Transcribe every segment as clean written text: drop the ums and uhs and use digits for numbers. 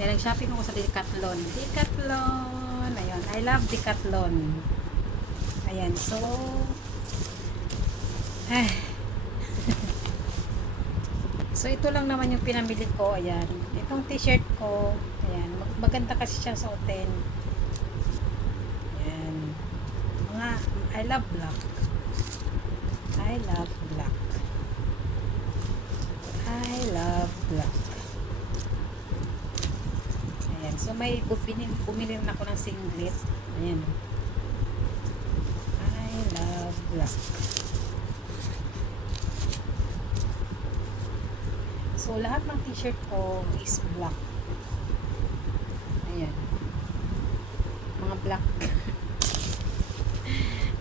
Eh, nag-shopping ako sa Decathlon. Decathlon! Ayun, I love Decathlon. Ayan, so, ay, so ito lang naman yung pinamili ko. Ayan, itong t-shirt ko. Ayan, maganda kasi siya sa hotel. Ayan, mga, I love black. I love black. I love black. Ayan, so may bumili rin ako ng singlet. Ayan, I love black. So, lahat ng t-shirt ko is black. Ayan. Mga black.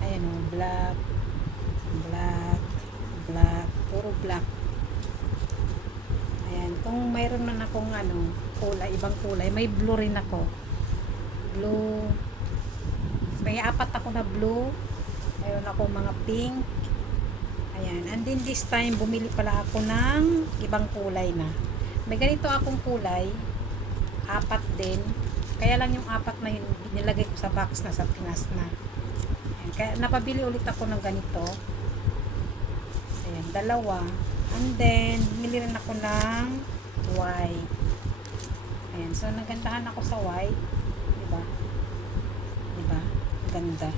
Ayan o, black, black, black, puro black. Ayan. Kung mayroon man akong kulay, ibang kulay, may blue rin ako. Blue. May 4 ako na blue. Mayroon ako mga pink. Ayan. And then this time, bumili pala ako ng ibang kulay na. May ganito akong kulay. 4 din. Kaya lang yung 4 na yun, nilagay ko sa box na sa Pinas na. Ayan. Kaya napabili ulit ako ng ganito. Ayan. 2. And then, bumili rin ako ng white. Ayan. So, nagandahan ako sa white. Diba? Diba? Ganda.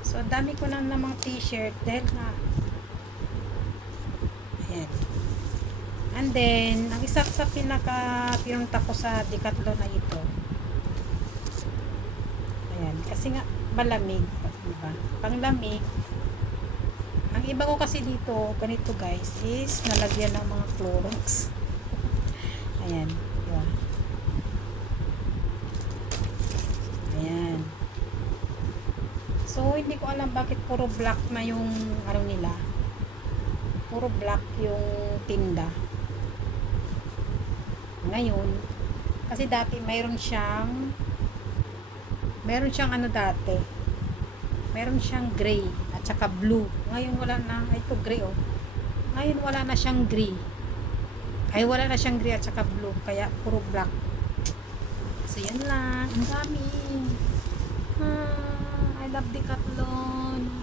So, ang dami ko na namang t-shirt dahil nga ayan. And then, ang isa sa pinunta ko sa Decathlon na ito. Ayan. Kasi nga, malamig. Diba? Panglamig. Ang iba ko kasi dito, ganito guys, is nalagyan ng mga Clorox. Ayan. Diba? Ayan. So, hindi ko alam bakit puro black na yung nila. Puro black yung tinda. Ngayon, kasi dati mayroon siyang dati. Mayroon siyang gray at saka blue. Ngayon wala na. Ito gray oh. Ngayon wala na siyang gray. Ay wala na siyang gray at saka blue. Kaya puro black. So, yan lang. Ang dami. I love Decathlon.